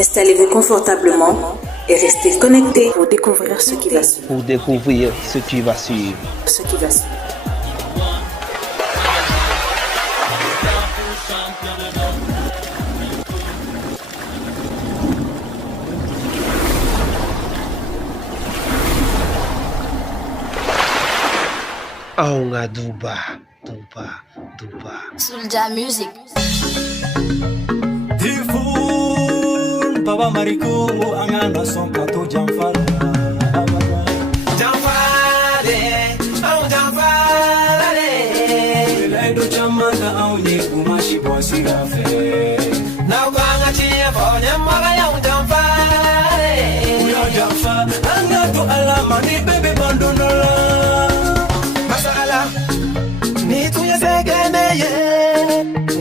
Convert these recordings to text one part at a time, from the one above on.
Installez-vous confortablement et restez connectés pour découvrir ce qui va suivre. Ce qui va suivre. Aunga duba. Soulja Music. Tifun Baba Mariko angana son kato jamfara. Jamfare, oh jamfare. Laido chamanda au ni kumashi bosi gafe. Na kwanga chia fonya maga ya jamfare. Uya jamfa angato alama ni bebe bandonola. Masala ni tuya segene ye.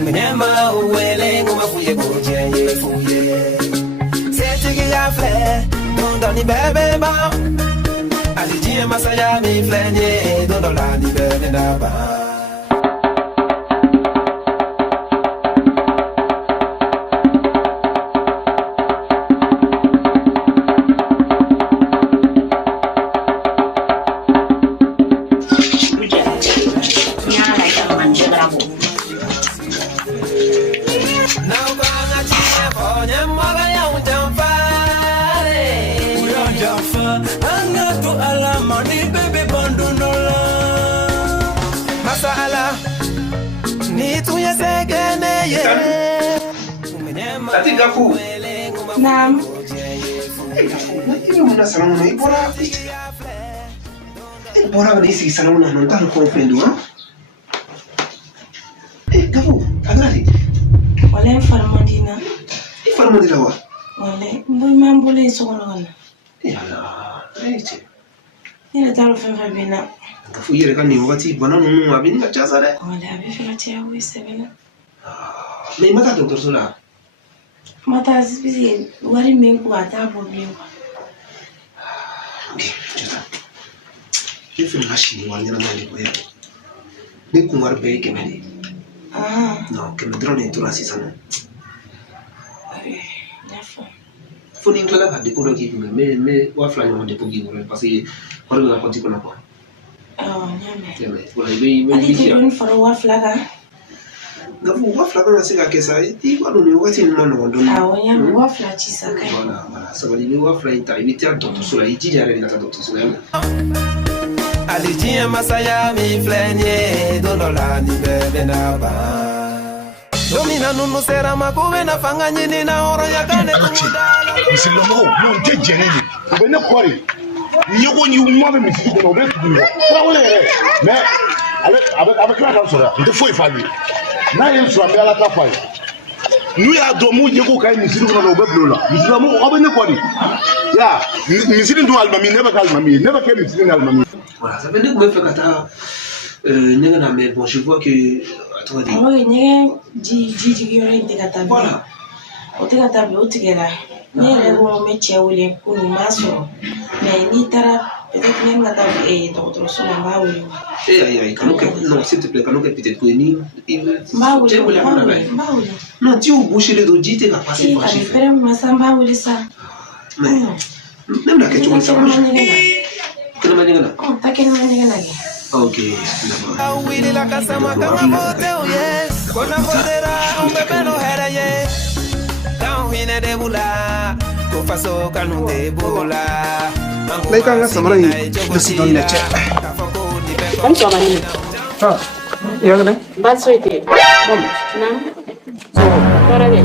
Menyama uwele ngoma fuye boje ye fuye. Setigi ya fle, dondo ni bebe ba. Alijie masaya mi flenye, dondo la ni bebe na ba. Ati Gafu. Naam. Lakini mna salamu na ibora. Ibora bani isi salamu na nonta ko fendu ha. Gafu, agari. Wale farmandina. Farmandina wa. Wale mboy mambule sokono kana. Yala, aiche. Ina taro fenfa bina. Gafu yere kan ni wakati bana nunu abini ngachaza de. Wale abi filati ya wese bina. Me mata doctor Sola. Mata sisi wari mengu atabo biwa. If you machine one yana mali ko ya. Ni kumar be ke mali. No, ke me drone to rasi sana. Nafo. Funi ngala ka depo ki me wa fly mo depo ki ngore parce que ko na ko tipo na ko. Nyame. Nyame. Wala be Ali ke don faro wa flaga. Gafu wa flaga na sika kesa I ko no wakati ni mono ndo. Nyame wa fla chisa kai. Voilà, sabali ni wa fly ta imiti a doctor Sola iji jare ni kata doctor Sola. Alijie masaya mi flenye, dondo la ni bebe na ba. Domina nunu sera makuwe na fanga nyini na oro ya kane kumudala. Misilomo, no te jeneni. Ubene kwari. Nyoko ni umwa misiri kono be tudu. Pra wole re. Mais avec la comme ça, il faut effacer. Na yin so amela ta fai. Nu ya domu yego kai misiri kono be blola. Misilomo obene kwari. Ya, misiri ndo almami neba kalmami, neba ke misiri almami. Voilà, ça veut dire que me fait kata n'engana mais bon je vois que attends dis. Oui, n'engana ji yore ndikata. Voilà. Otikata be otigera. Nere go me chewule kunu maso. Mais ni tara peut-être même ngata docteur Sola mbauli. Aïe, non, s'il te plaît, peut-être que ni mbauli. Non, tu as bouché le dos, tu es capable de passer. Frère masamba wuli sa. Mais même la question ça marche. Kena maningana. Takena maningana ge. Okay, Awili la casa makanga bote yes. Kona bodera umbebe no hera yes. Down hine de bula. Ko faso kanu de bula. Laika nga samara yi dosi don leche. Kan so mani. Yang ne? Ba so ite. Nam. So, para de.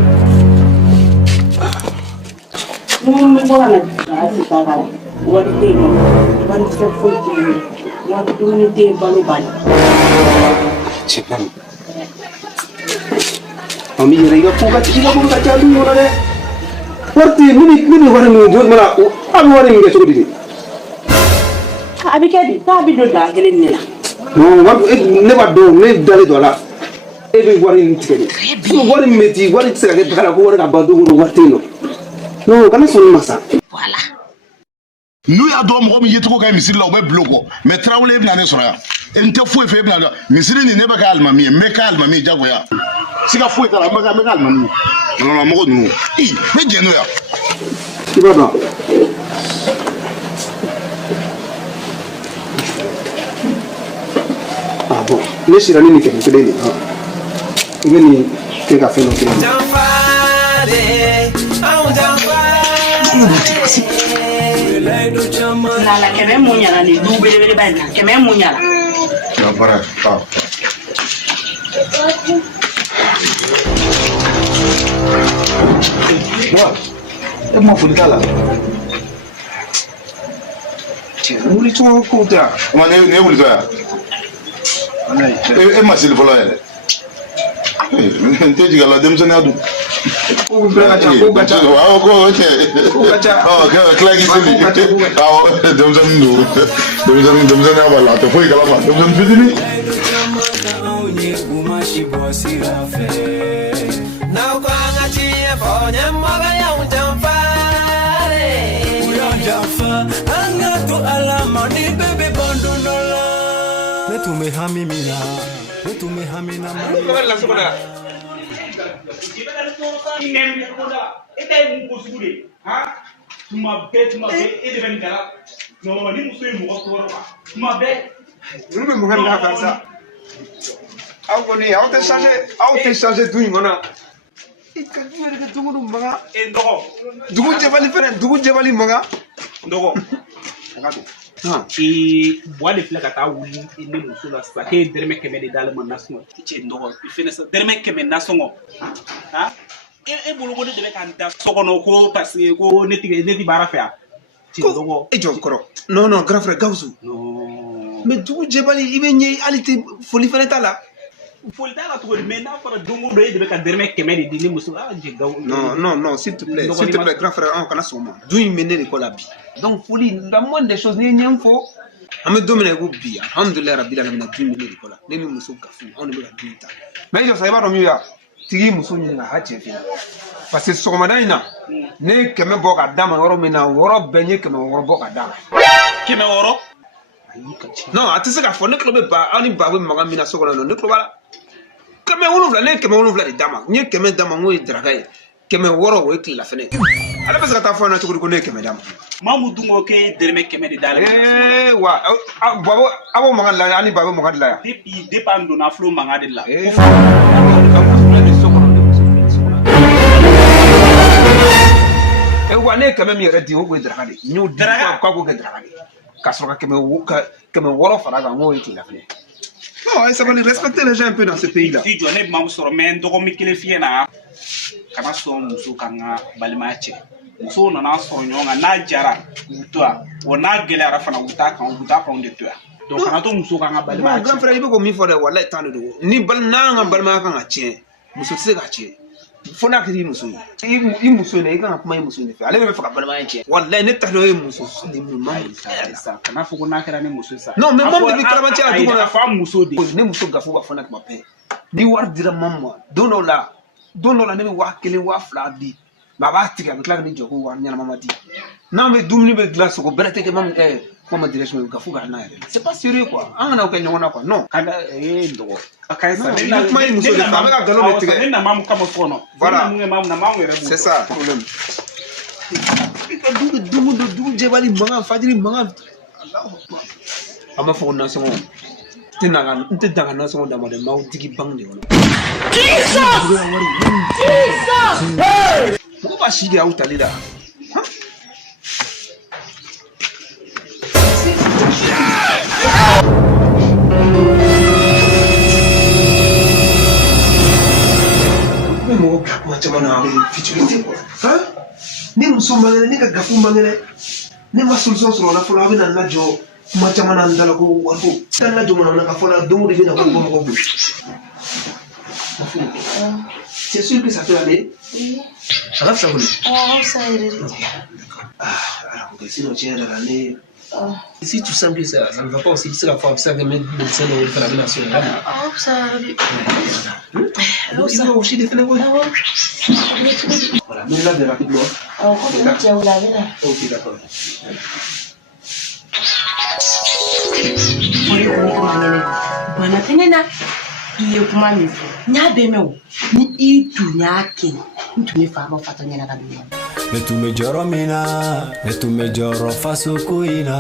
Mo bora na. Asi ta What do you want to do? What do you do? Balubal. Cepat. Kami jadi kita jadi orang ni. Berarti mini orang ni jual mana? Abi orang ni macam ni. Abi kadi, abi dulu dah gelin ni lah. No, never do, never dari dola. Ebi orang ni cakap. Semua orang mesti orang cakap kalau orang abang tu orang tino. No, kan semua masa. Voilà. Nous ya do mo mi yetuko kay misiri la o be bloko mais trawle ibn ane sora ente fo fe ibn ala misiri ni ne ba kalma mi me kalma mi jago ya sika fo kala ma kalma mi non mo ko nu I me geno ya I b'a dɔn ah bon ne sera ni nin kɛmɛ kelen de I bɛ nin kɛ ka fɛn dɔ kɛ Nala kɛmɛ mun ɲana ni du belebeleba in na kɛmɛ mun ɲana Janfara e ma foli k'a la cɛ wuli cogo ko tɛ Kuma ne wulitɔ yan e ma seli fɔlɔ yɛrɛ n tɛ jigin a la denmisɛnniya dun ko bɛɛ ka ca ko ka ca awɔ ko cɛ ko ka ca tila k'i seli awɔ denmisɛnnin don denmisɛnniya b'a la a tɛ foyi kalama denmisɛnnin fitinin Olu bɛ mɔgɔ n'a kan sa aw kɔni aw tɛ changer du in kɔnɔ I ka dumuni kɛ dugu maga dugu jɛbali fɛnɛ dugu jɛbali maga Ndogo. Bois de filɛ ka taa wuli ni muso la sisan k'e dɛrɛmɛ 100 de d'ale ma nasɔngɔ cɛ nɔgɔ I fɛnɛ sa dɛrɛmɛ 100 nasɔngɔ e bolo ko ne de bɛ ka n da so kɔnɔ ko parce que ko ne ti baara fɛ yan cɛ nɔgɔ e jɔ kɔrɔ non grand frère Gawusu mais dugu jɛbali I bɛ ɲɛ hali tɛ foli fɛnɛ t'a la foli t'a la cogo di mais n'a fɔra don o don e de bɛ ka dɛrɛmɛ 100 de di ni muso jɛ Gawusu non s'il te plaît grand frère an kana sɔn o ma du in bɛ ne de kɔ la bi donc foli la moindre des choses ni ɲɛ n fɔ an bɛ don min na I ko bi alhamdulilayi rabbil alamin du in bɛ ne de kɔ la ne ni muso gafu anw de bɛ ka du in ta mais i jɔ sa I b'a dɔn min ye tigi muso ɲininka a cɛ fɛ parce que sɔgɔmada in na ne ye 100 bɔ ka d'a ma yɔrɔ min na yɔrɔ bɛɛ n ye 100 bɔ ka d'a ma 100 non a tɛ se k'a fɔ ne tulo bɛ ba aw ni ba bɛ makan min na so kɔnɔ ne tulo b'a la 7 ne ye 7 de d'a ma n ye 100 d'a ma n ko ye daraka ye 6 o ye tilela fɛnɛ ale bɛ se ka taa fɔ n na cogo di ko ne ye 100 d'a ma Mamu dun ko k'e dɛrɛmɛ 100 de d'ale ma wa aw b'o mankan de la ani ba bɛ mankan de la yan depuis an donna Flo mankan de la wa ne ye 100 min yɛrɛ di o ko ye daraka de n y'o di k'a ko kɛ daraka de ka sɔrɔ ka 6 fara kan n k'o ye tilela fɛnɛ non ça va respecter les gens un peu dans ce pays là fi jɔ ne mamu sɔrɔ mais dɔgɔmi kelen fiyɛ na kana sɔn muso ka n ka balimaya cɛ muso nana sɔrɔ ɲɔgɔn kan n'a jara u to yan wa n'a gɛlɛyara fana u t'a kan de to yan donc kana to muso ka n ka balimaya cɛ grand frère I bɛ k'o min fɔ dɛ walahi temps de don ni n'an ka balimaya kan ka tiɲɛ muso tɛ se k'a tiɲɛ fo n'a kɛra I muso ye I muso in I kan ka kuma I muso in de fɛ ale de bɛ fɛ ka balimaya tiɲɛ walahi ne t'a dɔn e muso ni mun ma mun sa kana fɔ ko n'a kɛra ne muso sa non mais mamu de bɛ kalabanciya la du kɔnɔ a fa muso de ne muso gafu b'a fɔ ne tuma bɛɛ ni wari dira mamu ma don dɔw la ne bɛ 1000 2000 di mais a b'a tigɛ a bɛ tila ka ne jɔ ko wari ɲɛnama ma di n'an bɛ dumuni bɛ dilan sogo bɛrɛ tɛ kɛ mamu comment dirais-je gafu ka n'a yɛrɛ c'est pas sérieux quoi an kana o kɛ ɲɔgɔn na quoi non ndogo a ka ɲi sa ne kuma I muso de fɛ a bɛ ka nkalon de tigɛ ne na mamu kama so kɔnɔ voilà na mamu yɛrɛ b'o c'est ça problème I ka dugu jɛbali mankan fajiri mankan an b'a fɔ ko nasɔngɔ n tɛ daga nasɔngɔ d'a ma dɛ m'aw digi banque de kɔnɔ mɔgɔ b'a si kɛ aw tali la ne mɔgɔ bila kuma caman na a bɛ futilité quoi ni muso man kɛnɛ ne ka gafu man kɛnɛ ne ma solution sɔrɔ o la fɔlɔ a bɛ na n lajɔ kuma caman na n da la ko wariko taa n lajɔ mana na ka fɔ la don o don i bɛ na ko bɔ mɔgɔ bolo c'est sûr que ça peut aller ça va ça bolo ça yɛrɛ de ala ko kɛ sinon tiɲɛ yɛrɛ la ne si tu sens que ça ne va pas aussi se ka fɔ a bɛ se ka kɛ médecin dɔw fana bɛ na se o la donc il va aussi de fɛnɛ koyi voilà mais là de rapidement ok d'accord bana tɛnɛ na I ye kuma min fɔ n y'a bɛɛ mɛn o ni I tun y'a kɛ n tun bɛ faama fatɔ ɲɛna ka du ne tu me joro mina, ne tu me joro faso kuina.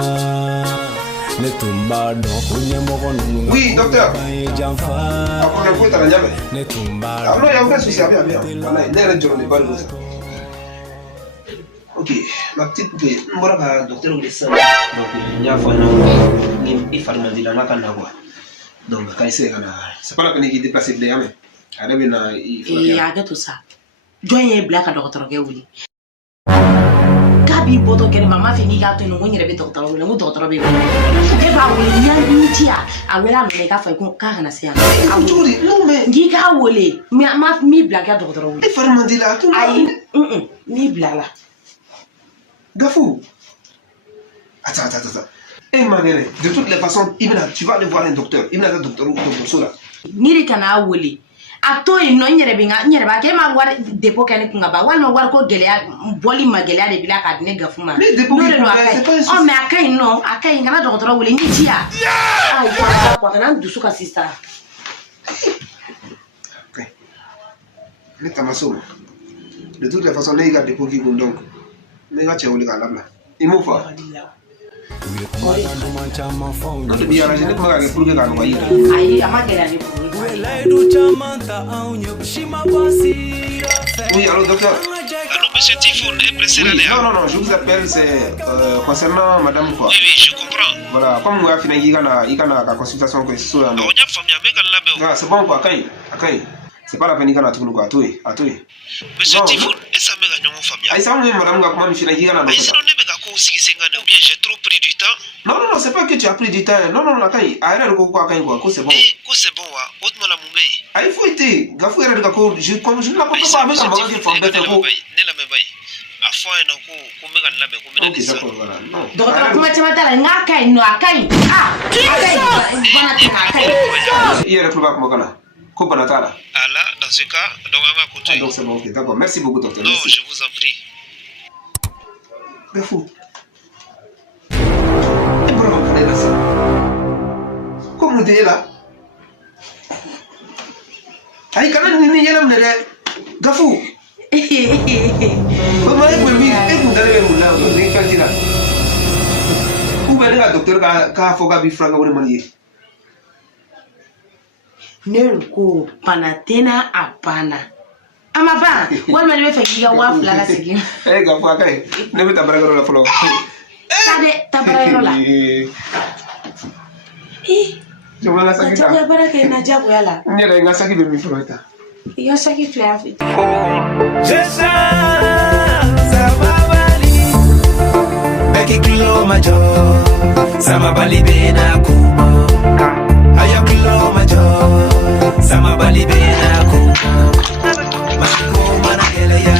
Ne tumba do kunye moko nunga. Oui, docteur. Janfa. On a fait ta jamais. Ne tumba. Ah non, il y a aucun souci, bien. Voilà, il y a un jour de balle. Ok, ma petite poupée, voilà ka docteur de ça. Donc il y a il fallait me dire là kana quoi. Donc quand c'est pas la peine de déplacer de jamais. Arabe na il y a tout ça. Joye black docteur ke wuli. Kabi bodo kere mama fini ga to no nyere be docteur wuli mo docteur be. Ke ba wuli ya ntia awela me ka fa ko ka na sia. Ajuri, non mais Ngi ka wole mi black ya docteur wuli. il fallait me dire là tout. Aïe, mi black là. Gafou. Attends. Eh Maguette, de toutes les façons, tu vas aller voir un docteur. Il y a un docteur ou docteur là. Niri kana wuli. Ato ino nyere binga nyere ba ke ma war depo kane kunga ba wal ma war ko gelea boli ma gelea de bila ka dine gafuma. Mais depo c'est pas oh mais akai no akai ngana docteur wuli ngi tia. Ah kwa kana dusu ka sister. Ok. Le tamaso. De toutes les façons, les gars depo qui vont donc. Les gars tiens la là. Il m'ouvre pas. Non de bien, je ne peux pas aller pour que quand on va y aller. Aïe, ama gelea ni pour. Oui, allô docteur. Allô, monsieur Tifoun, est pressé Oui, d'aller. non, je vous appelle, c'est concernant madame quoi. Oui, je comprends. Voilà, comme vous avez fini, il y a la consultation que c'est sur la. On y a famille avec un label. C'est bon quoi, Akai. C'est pas la peine qu'il y a tout quoi, toi. Monsieur Tifoun, est-ce que vous avez une famille? Aïe, ça, madame, comment je suis là, il y a la. Mais sinon, ne me gâcou aussi, c'est un ou bien j'ai trop pris du temps. Non, c'est pas que tu as pris du temps. Non, Akai, arrête de quoi, Akai, quoi, c'est bon. Eh, c'est bon, haute-moi la moumé. Aïe, faut être, Gafou, arrête de quoi, je ne la comprends pas avec un magasin de forme de quoi. Ok, d'accord, voilà. Non. Docteur kuma chama nga kai no akai. Akai. Bana tina akai. Il est probable comment là. Comment là? Alors, dans ce cas, donc on va continuer. Donc c'est bon, ok, d'accord. Merci beaucoup, docteur. Non, Merci. je vous en prie. Gafou. Et pourquoi vous faites ça? Comment vous êtes là? Aïe, quand même, vous êtes là, Gafou. Comment vous allez vous là, vous allez faire ça? Où est le docteur qui a fait que vous avez marié? Nerko panatena apana. Ama ba, wala me fakiga wa flala sigi. Gafou Akai, ne me tabaragaro la fleur. Tade tabaragaro la. Je me la sakita. Tabaragaro baraka na jago yala. Nyere nga saki be mi flota. Yo saki fleur. Jesa Samabali Beki kilo majo Samabali bena kuma Aya kilo majo Samabali bena kuma Mashiko manageleya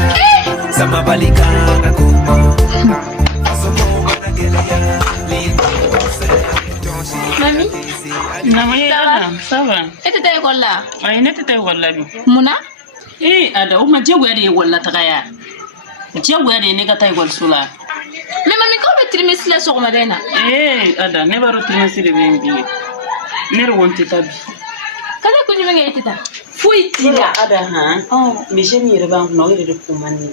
Samabali kanga kuma Asoko manageleya Mami, Ça va. et tu t'es là? Ay, ne t'étais wala bi. Muna? Ada uma jagwari wala tagaya. Jagwari ne ga tay wal sula. Mais mami, comment tu me laisses sur madena? Ada ne baro trimesi de bembi. Ne ronte tabi. Kala ko ni ngi tita. Fui tila. Ada ha. Oh, mission yere ba no yere ko mani.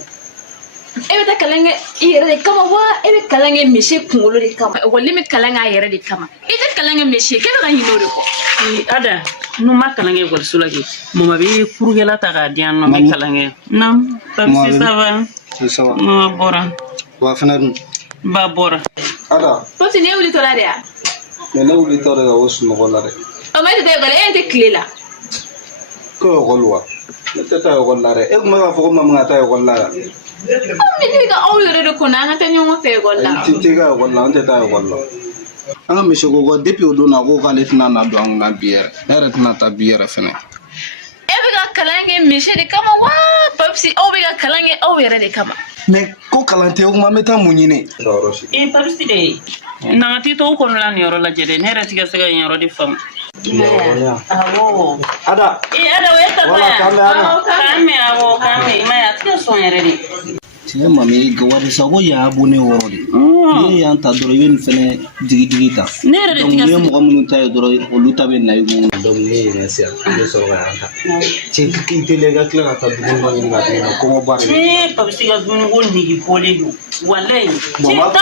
Ebe ta kalanga yere kama wa ebe kalanga mishe kungolo de kama. Wali mi kalanga yere de kama. Ite kalanga mishe ke ba hino de ko. Ada no makalange wal sula ki. Mama bi kurugela taga dian no makalange. Nam, tamsi ça va. Ça va. No bora. Wa fana Ba bora. Ada. To ti ne wuli to la de ya. Mais ne wuli to daga wasu no golla de. O ma te gole ente klela. Ko golwa. Ne ta golla de. E kuma ga fo ma mga ta golla. O mi ni ga o yere de ko na na te nyongo fe golla. Ti ga golla, on ta golla. Anga mi shogo go depuis o dona ko kale tna na do ang na bière. Era tna ta bière fene. Ebe ga kalanga mishe de kama wa papsi o be ga kalanga o yere de kama. Mais ko kalante o ma meta munyine. Parusi de. Na ti to ko la ni oro la jede. Ne ra tiga sega nyoro di fam. Awo. Ada. Ada weta ba. Kame awo kame ma ya tiga so yere di. Tiye mami ga wari sago ya abune woro di. ni y'an ta dɔrɔn i bɛ nin fɛnɛ digi ta ne yɛrɛ de tigɛ ni ye mɔgɔ minnu ta ye dɔrɔn olu ta bɛ na i kun donc ne yɛrɛ se i bɛ sɔrɔ ka yan ta cɛ k'i teliya ka tila ka taa dumuni dɔ ɲini ka di ma kɔngɔ ba de Pabsi ka dumuni ko nigi bɔlen don walayi bon ma fɔ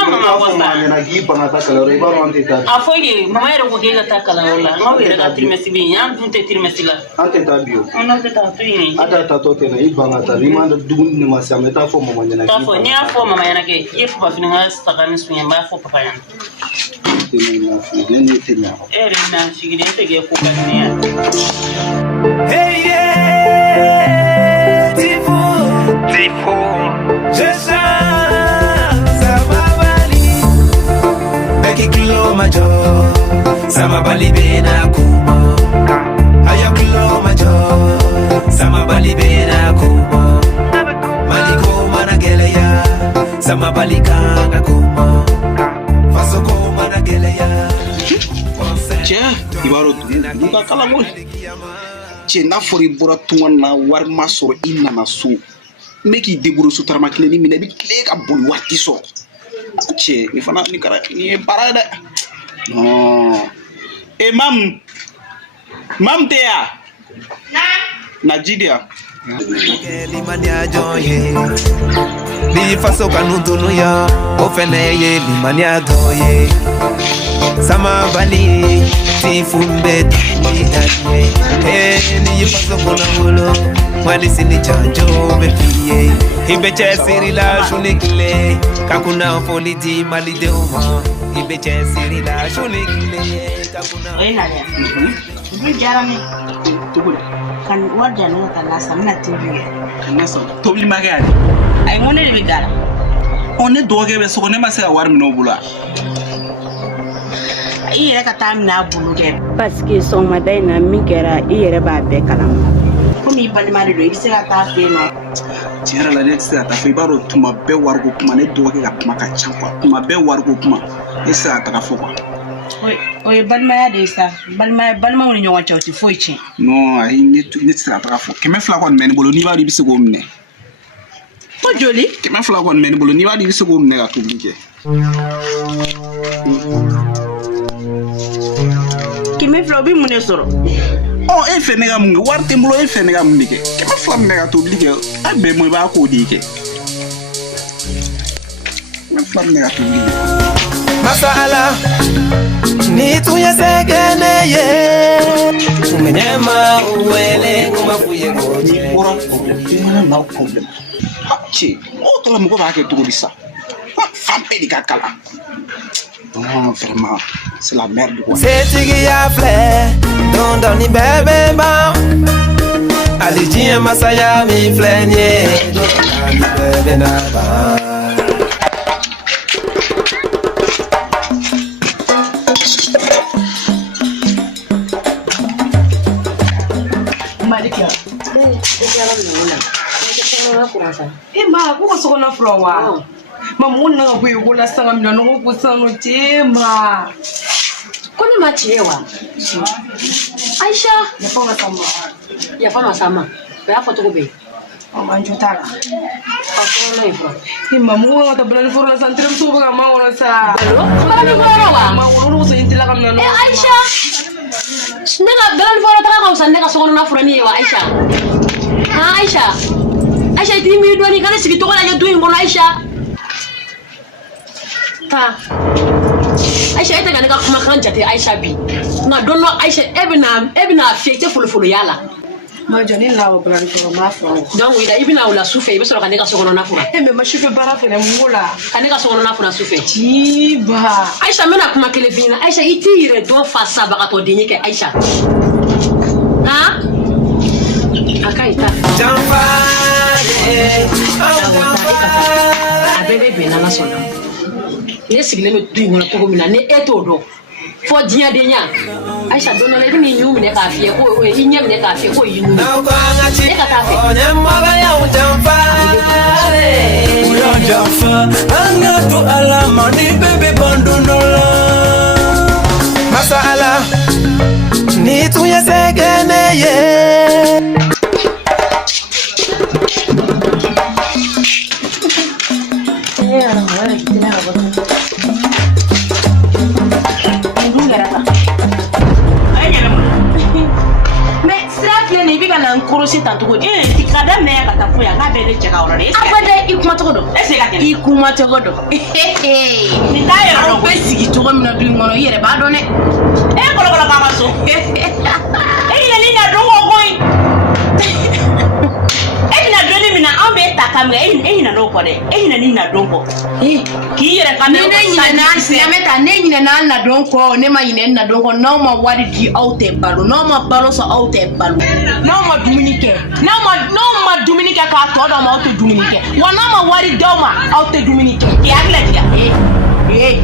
maa ɲɛna k'i ban ka taa kalanyɔrɔ i b'a dɔn an tɛ taa a fɔ ye mama yɛrɛ ko k'e ka taa kalanyɔrɔ la n'aw yɛrɛ ka trimestre bɛ yen an dun tɛ trimestre la an tɛ taa bi o an tɛ taa to yen a t'a tatɔ tɛ na i ban ka taa n'i ma dumuni ni ma se an bɛ taa fɔ mama ɲɛna t'a fɔ n'i y'a fɔ mama ɲɛna kɛ i ye papa fana ka saga ni sun ye n b'a fɔ papa ɲɛna ne ne tɛ ɲa e yɛrɛ bɛna sigilen e tɛ kɛ ko ka di ne ye Hey Tifo je chante sama bali beki kilo majo sama bali bena kumo aya kilo majo sama bali bena kumo maliko mana geleya sama bali kanga kumo faso ko mana geleya cɛ i b'a dɔn dugu ka kalan koyi cɛ n'a fɔra i bɔra tunga na wari ma sɔrɔ i nana so n bɛ k'i débrouiller sotarama kelen ni minɛ i bɛ tile ka boli waati sɔrɔ cɛ nin fana nin ye baara ye dɛ non mamu tɛ yan na ji di yan limania joye ni faso kanutunu ya ofeneye limania doye sama bali tifumbe ni faso kona holo wali sini chanjo befiye ibeche siri la shunikle kakuna foliti malide uma ibeche siri la shunikle kakuna Ni jarani kan warja no kala samna TV kana so tobli magari ay ngone ni bigala on ne doge be so ne ma se war mi no bula i yɛrɛ ka taa minɛ a bolo kɛ parce que sɔgɔmada in na min kɛra i yɛrɛ b'a bɛɛ kalama komi i balima de don i bɛ se ka taa fɛ yen nɔ tiɲɛ yɛrɛ la ne tɛ se ka taa fɔ i b'a dɔn tuma bɛɛ wariko kuma ne dɔgɔkɛ ka kuma ka ca quoi tuma bɛɛ wariko kuma ne tɛ se ka taga fɔ quoi o ye balimaya de ye sa balimaw ni ɲɔgɔn cɛ o tɛ foyi tiɲɛ non ayi ne tɛ se ka taga fɔ 200 kɔni bɛ ne bolo n'i b'a dɔn i bɛ se k'o minɛ ko joli 200 kɔni bɛ ne bolo n'i b'a dɔn i bɛ se k'o minɛ ka tobili kɛ 200 o bɛ mun de sɔrɔ e fɛ ne ka mun kɛ wari tɛ n bolo e fɛ ne ka mun de kɛ 200 minɛ ka tobili kɛ a bɛɛ mɔ i b'a k'o de kɛ 200 minɛ ka tobili kɛ masala ni tuye segene ye umenyema uwele kumafuye ngoje ora problème na problème cɛ o tɔla mɔgɔ b'a kɛ cogo di sa fan bɛɛ de ka kalan non vraiment c'est la merde quoi setigi ya flɛ dondɔ ni bɛɛ ba ali diɲɛ masaya min filɛ nin ye ni bɛɛ bɛ na ban Ma ko so na frowa ma mun na go yugo la sanga mi no go sanga tema ko ni ma chewa Aisha ya fama sama ya foto go be o man jutala o ko no ifo ma mun ta blan foro la santrem so ba ma wona sa ma ni wora wa ma wona so intila kam no Aisha nega blan foro ta ka usan nega so na foro ni wa Aisha ha Aisha ti mi do ni kana sigi to la ya do ngono Aisha ha Aisha ita ga nega kuma kan jate Aisha bi na don no Aisha ebina fete fulufulu yala ma joni la o blan foro ma foro donc ida ibina wala sufe ibe so ka nega so ngono na fura me ma shufe bara fene mula ka nega so ngono na fura sufe tiba Aisha mena kuma kelevina Aisha iti ire do fa saba ka to dinye ke Aisha ha akaita abebe bena na sona ne sigile me du ngona to mina ne eto do fo dia de nya Aisha do na le ni nyu mi ne ka fie ko e nya mi ne ka fie ko yi nu e ka ta fe onyemaba ya utamfa uyajafa anga to alama ni bebe bandonola masala ni tuye segene ye négocier tant que tu cadam ne ka ta fo ya ka be de cheka ora de après il kuma todo il kuma todo ni ta yero on peut sigi to comme na du ngono yere ba donné ko lo ba ma so il est là donc ina doni mina ambe ta kamera ina no ko de ina ni na donko ki yere kamera ne nyina na se ameta ne nyina na donko ne ma nyina na donko no ma wadi di auto balo no ma balo so auto balo no ma dominique no ma dominique ka to do ma auto dominique wana ma wadi do ma auto dominique ki hakila diga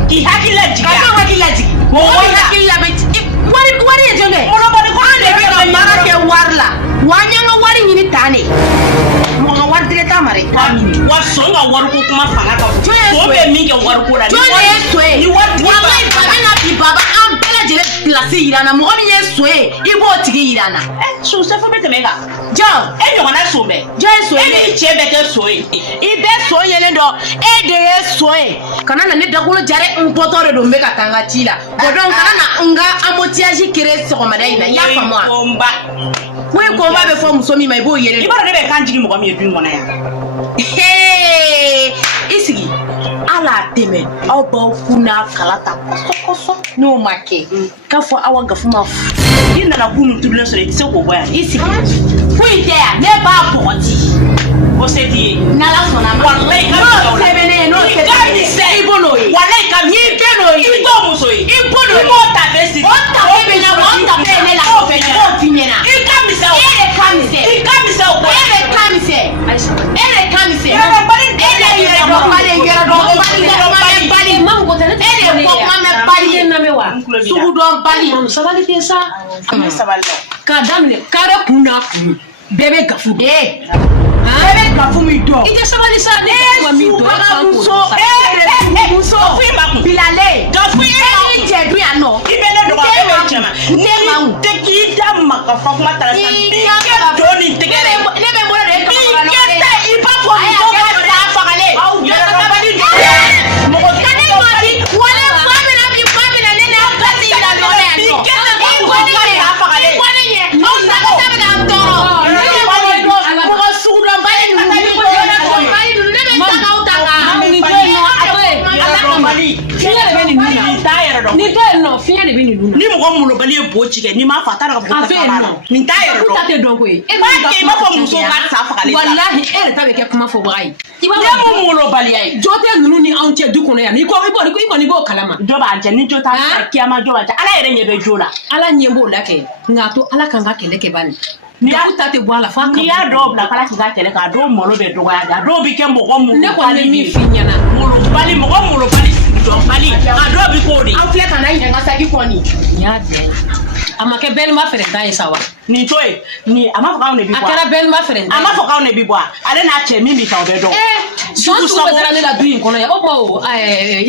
ki hakila diga ka hakila diga wo hakila be wari e jonge mono bari ko ande be mara ke warla wanya no wari nyini tane mo nga war direta mare wa songa war ko kuma fanga ka ko be mi ke war ko da ni wallahi baba na bi baba am bela jere place irana mo ni yesoe ibo tigi irana so se fo bete mega jo e yo na so be jo so ni chebe ke so ibe so yele do e de yesoe kana na ne dagulo jare mpotore do mbeka tanga tila bodon kana na nga amotiaji kire so ma dai na ya famwa komba we komba be fo musomi mai bo yele ibara de be kanjigi mo mi edu ngona ya isigi ala teme aw ba kuna kalata koso no make ka fo awa gafuma ina na kunu tubule so le se ko boya isigi fuite ya ne ba poti o se di na la sona wallahi ka no sebene no sebene ibono wallahi ka mi beno ito muso ibono ko ta besi o ta be na o ta be ne la ko fe na finyena ikamisa o ele kamise ele kamise sugu don bali sabali te sa kadamne kare kuna bebe gafu bebe gafu mi do ite sabali sa ne mi do muso bilale gafu ni je du ya no ibele do ba chama ne ma te ki dam maka fa kuma tara sa bi ke do ni te ne be mo de ka no ke te ipa ko mi do ka fa kale ya ka ba di mo ko kane ma di wala famina bi famina ne na ka ti da no ne no ke te ko ka fa kale ko ne ye no na ka ta da toro mo ko su do ba ni ni ko na ko ba ni ne be ta ka utanga ni ko no awe ya do mali fiya de be ni nuna ni to no fiya de be ni nuna ni mo ko mulo bali e bo chike ni ma fa ta ka bo ta ka ni ta yero ta te don ko e ba ke ma ko muso ka sa fa kale wallahi e ta be ke kuma fo brai ne mo mulo bali ai jote nunu ni an che du kono ya ni ko ni bo kalama do ba anje ni jota kiyama do ba ala yere nyebe jola ala nyembo la ke ngato ala kan ga kele ke bani ni ta te boala fa ni ya do bla kala ki ga kele ka do molo be do ya da do bi ke mo ko mu ne ko ni mi finyana mulo bali do bali a do bi ko di an fle kan na nga sa ki ko ni ya de amake bel ma fere dai sawa ni toy ni ama fa ne bi bo akara bel ma fere ama fa ne bi bo ale na che mi mi ka obe do so so la duin kono ya o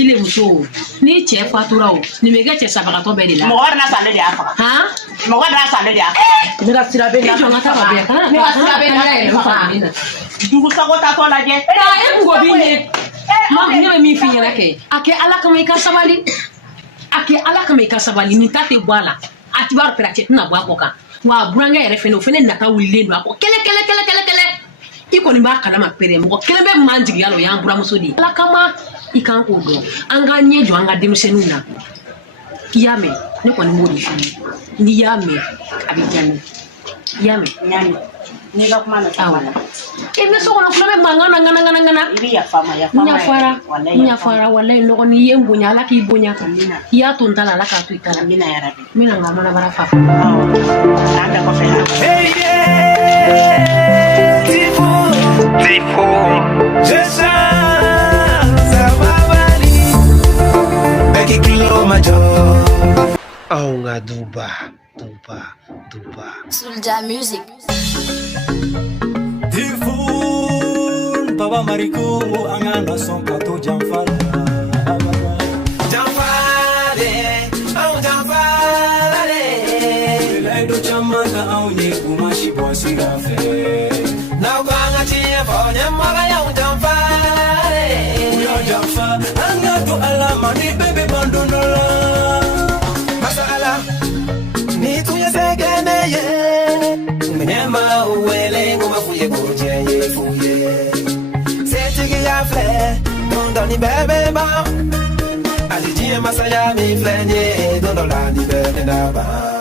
ile muso ni che fatura o ni mega che sabaka to be la mo war na sale dia fa ha mo war na sale dia ni ga sira be na ka ta be kana ni ga sira be na ya fa ni na du sa ko ta to la je ta e ngo bi ni ma ni me mi finya ke ake ala ka mai ka sabali ni ta te boala atibar prate na bwa koka wa buranga yere fene ofene na ka wile ndo ako kele iko ni ba kana mapere mo kele be manjigi yalo ya mbura musodi ala kama ikan ko do anga nyejo anga demisenu na yame ne ko ni modi fi ni yame abijani yame nyani ni ga kuma na tawala ebe so kono kula be ngana ibi ya fama nya fara wallahi no ni yembunya ala ki bonya ya to ntala ala ka to ikala mina ya rabbi mina ngama na bara fa anda ko fe hey tifo jesa sababali beki kilo majo au ngaduba Sulja music tifo baba mariko angana son kato jamfala do chamaka aunye kumashi bosi gafe na kwanga tie fonya maga ya unjamfare uya jamfa anga to alama ni bebe bandonola masala ni tuya segene ye mene ma uele ngoma fuye goje ye fuye. C'est qui a fait dans ni bébé ba. Ali dia masaya mi flenye dans la ni bébé na ba.